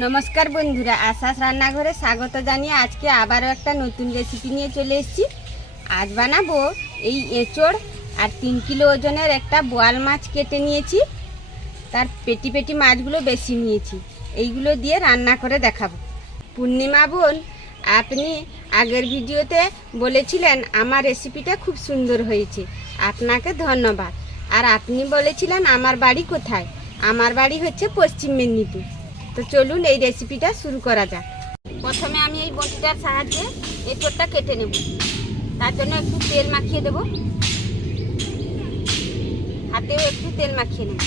নমস্কার বন্ধুরা, আশাস রান্নাঘরে স্বাগত জানিয়ে আজকে আবারও একটা নতুন রেসিপি নিয়ে চলে এসেছি। আজ বানাবো এই এঁচড় আর তিন কিলো ওজনের একটা বোয়াল মাছ কেটে নিয়েছি। তার পেটি পেটি মাছগুলো বেশি নিয়েছি। এইগুলো দিয়ে রান্না করে দেখাবো। পূর্ণিমা বোন, আপনি আগের ভিডিওতে বলেছিলেন আমার রেসিপিটা খুব সুন্দর হয়েছে। আপনাকে ধন্যবাদ। আর আপনি বলেছিলেন আমার বাড়ি কোথায়? আমার বাড়ি হচ্ছে পশ্চিম মেদিনীপুর। তো চলুন এই রেসিপিটা শুরু করা যাক। প্রথমে আমি এই বটিটার সাহায্যে এঁচড়টা কেটে নেব। তার জন্য একটু তেল মাখিয়ে দেব। হাতেও একটু তেল মাখিয়ে নেব।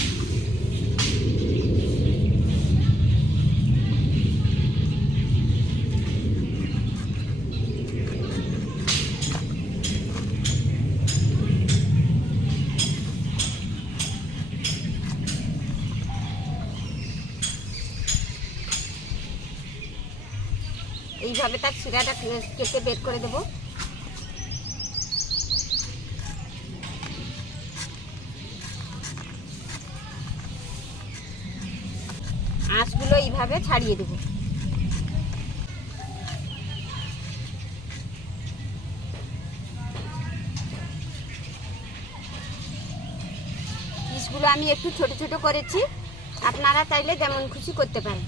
এইভাবে তার শিরাটা কেটে বের করে দেব। আঁশগুলো এইভাবে ছাড়িয়ে দেব। আমি একটু ছোট ছোট করেছি। আপনারা চাইলে যেমন খুশি করতে পারেন।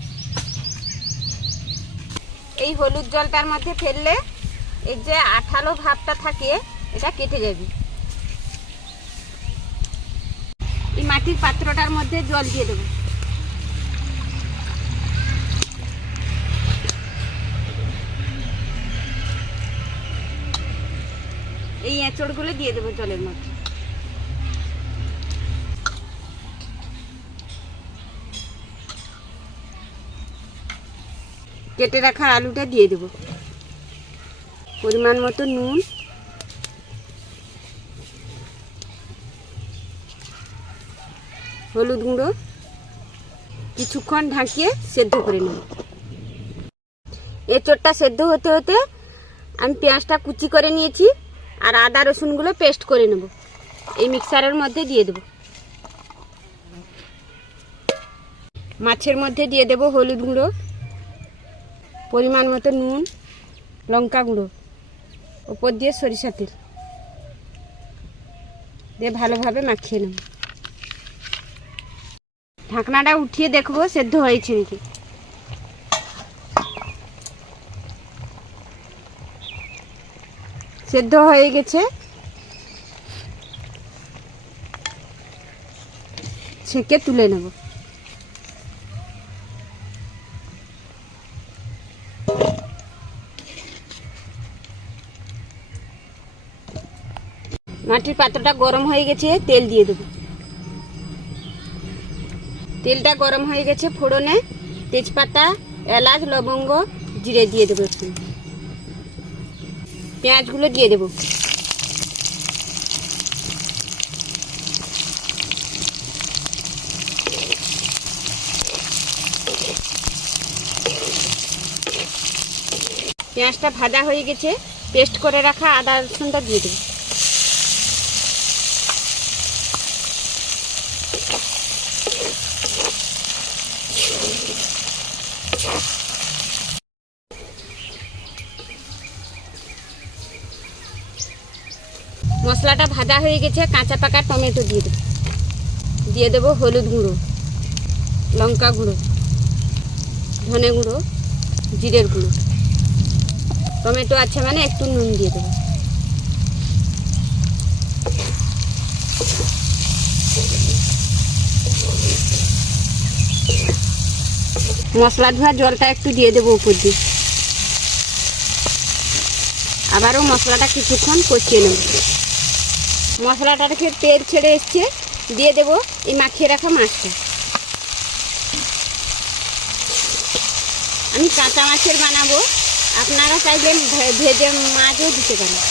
এই হলুদ জলটার মধ্যে ফেললে এই যে আঠালো ভাবটা থাকে, এটা কেটে যাবে। এই মাটির পাত্রটার মধ্যে জল দিয়ে দেবো। এই এঁচড়গুলো দিয়ে দেবো জলের মধ্যে। কেটে রাখা আলুটা দিয়ে দেব। পরিমাণ মতো নুন। হলুদ গুঁড়ো। কিছুক্ষণ ঢাকিয়ে সেদ্ধ করে নেব। এঁচড়টা সেদ্ধ হতে হতে আমি পেঁয়াজটা কুচি করে নিয়েছি আর আদা রসুনগুলো পেস্ট করে নেব। এই মিক্সারের মধ্যে দিয়ে দেব। মাছের মধ্যে দিয়ে দেব হলুদ গুঁড়ো। পরিমাণ মতো নুন, লঙ্কা গুঁড়ো, ওপর দিয়ে সরিষা তেল। দিয়ে ভালোভাবে মাখিয়ে নেব। ঢাকনাটা উঠিয়ে দেখব সেদ্ধ হয়েছে নাকি? সেদ্ধ হয়ে গেছে। ছেঁকে তুলে নেব। মাটির পাত্রটা গরম হয়ে গেছে, তেল দিয়ে দেবো। তেলটা গরম হয়ে গেছে ফোড়নে, তেজপাতা, এলাচ, লবঙ্গ, জিরে দিয়ে দেবো পেঁয়াজগুলো দিয়ে দেবো। পেঁয়াজটা ভাজা হয়ে গেছে, পেস্ট করে রাখা আদা রসুনটা দিয়ে দেবো। মশলাটা ভাজা হয়ে গেছে, কাঁচা পাকা টমেটো দিয়ে দেবো। দিয়ে দেবো হলুদ গুঁড়ো, লঙ্কা গুঁড়ো, ধনে গুঁড়ো, জিরের গুঁড়ো। টমেটো আছে মানে একটু নুন দিয়ে দেবো। মশলা ধোয়া জলটা একটু দিয়ে দেবো উপর দিয়ে। আবারও মশলাটা কিছুক্ষণ কষিয়ে নেব। মশলাটা রেখে তেল ছেড়ে এসছে, দিয়ে দেবো এই মাখিয়ে রাখা মাছটা। আমি কাঁচা মাছের বানাবো, আপনারা চাইলে ভেজে মাছও দিতে পারেন।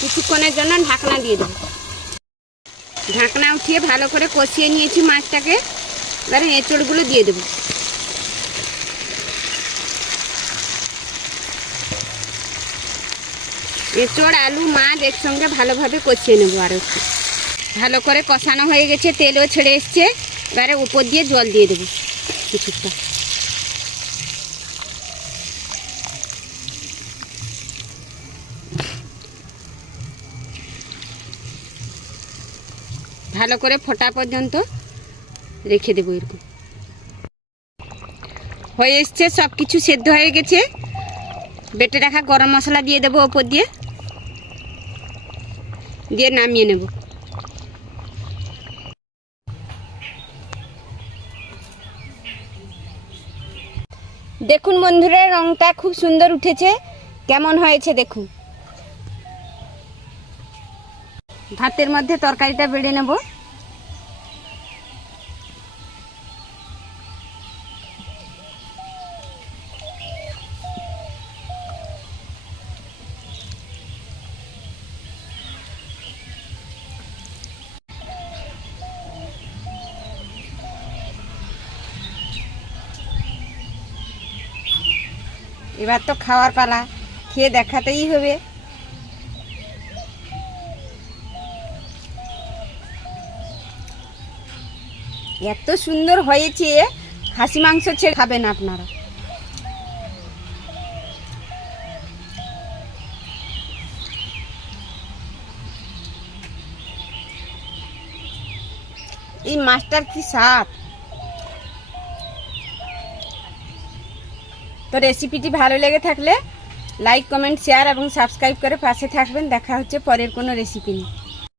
কিছুক্ষণের জন্য ঢাকনা দিয়ে দেবো। ঢাকনা উঠিয়ে ভালো করে কষিয়ে নিয়েছি মাছটাকে, এবারে এঁচড়গুলো দিয়ে দেবো। এঁচড়, আলু, মাছ একসঙ্গে ভালোভাবে কষিয়ে নেব আর একটু। ভালো করে কষানো হয়ে গেছে, তেলও ছেড়ে এসছে। এবারে উপর দিয়ে জল দিয়ে দেবো কিছুটা। ভালো করে ফোটা পর্যন্ত রেখে দেবো এরকম। হয়ে এসছে সব কিছু সেদ্ধ হয়ে গেছে। বেটে রাখা গরম মশলা দিয়ে দেবো ওপর দিয়ে। দিয়ে নামিয়ে নেব। দেখুন বন্ধুরা, রংটা খুব সুন্দর উঠেছে। কেমন হয়েছে দেখুন। ভাতের মধ্যে তরকারিটা বেড়ে নেব। এবার তো খাওয়ার পালা, খেয়ে দেখাতেই হবে। এত সুন্দর হয়েছে, খাসি মাংস ছেড়ে খাবেন আপনারা। এই মাছটার কি স্বাদ? তো রেসিপিটি ভালো লেগে থাকলে লাইক কমেন্ট শেয়ার এবং সাবস্ক্রাইব করে পাশে থাকবেন। দেখা হচ্ছে পরের কোনো রেসিপি নিয়ে।